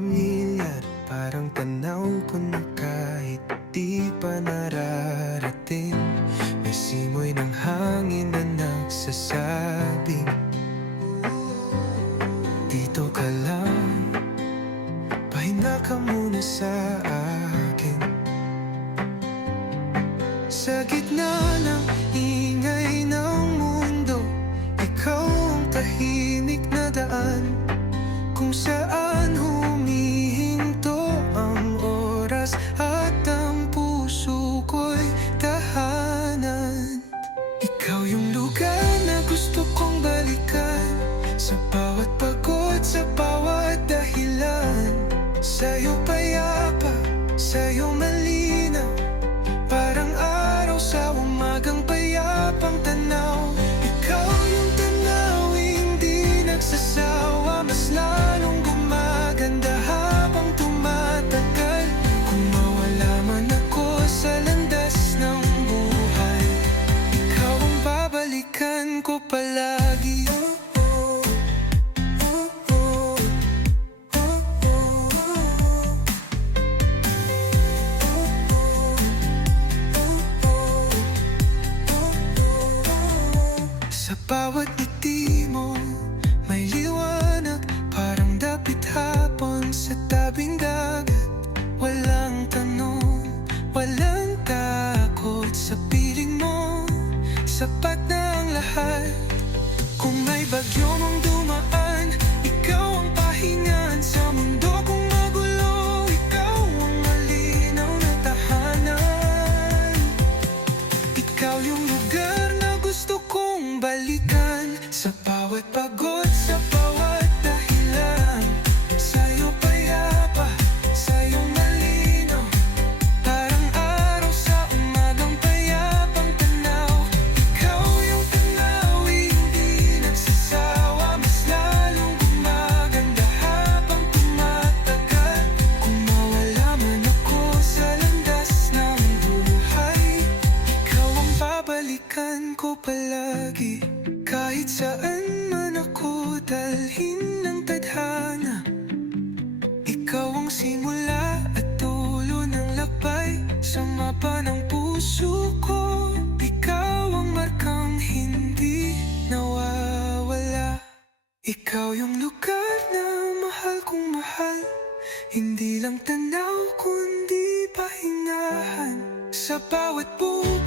pamilyar, parang tanaw ko na kahit di pa nararating. May simoy ng hangin na nagsasabing, dito ka lang, pahinga ka muna sa akin. Sa gitna ng ingay ng mundo, ikaw ang tahimik na daan, kung saan humihinto ang oras at ang puso ko'y tahanan. Ikaw yung lugar na gusto kong balikan, sa bawat pagod, sa bawat dahilan. Sa'yo payapa, sa'yo malinaw, parang araw sa umagang payapang tanaw. Ikaw yung tanaw, hindi nagsasawa, mas lalong gumaganda habang tumatagal. Kung mawala man ako sa landas ng buhay, ikaw ang babalikan ko palagi. Sa bawat ngiti mo, may liwanag, parang dapit hapon sa tabing dagat. Walang tanong, walang takot, sa piling mo sapat na ang lahat. Kung may bagyo mong dumaan, ikaw ang pahingan sa mundo kong magulo. Ikaw ang malinaw na tahanan. Ikaw yung lugar na gusto kong balikan, sa bawat pagod, sa bawat dahilan. Sa'yo payapa, sa'yo malinaw, parang araw sa umagang payapang tanaw. Ikaw yung tanaw, hindi nagsasawa, mas lalong gumaganda habang tumatagal. Kung mawala man ako sa landas ng buhay, ikaw ang babalikan ko palagi. Kahit saan man ako dalhin ng tadhana, ikaw ang simula at dulo ng lakbay. Sa mapa ng puso ko, ikaw ang markang hindi nawawala. Ikaw yung lugar na mahal kong mahal, hindi lang tanaw kundi pahingahan. Sa bawat buhay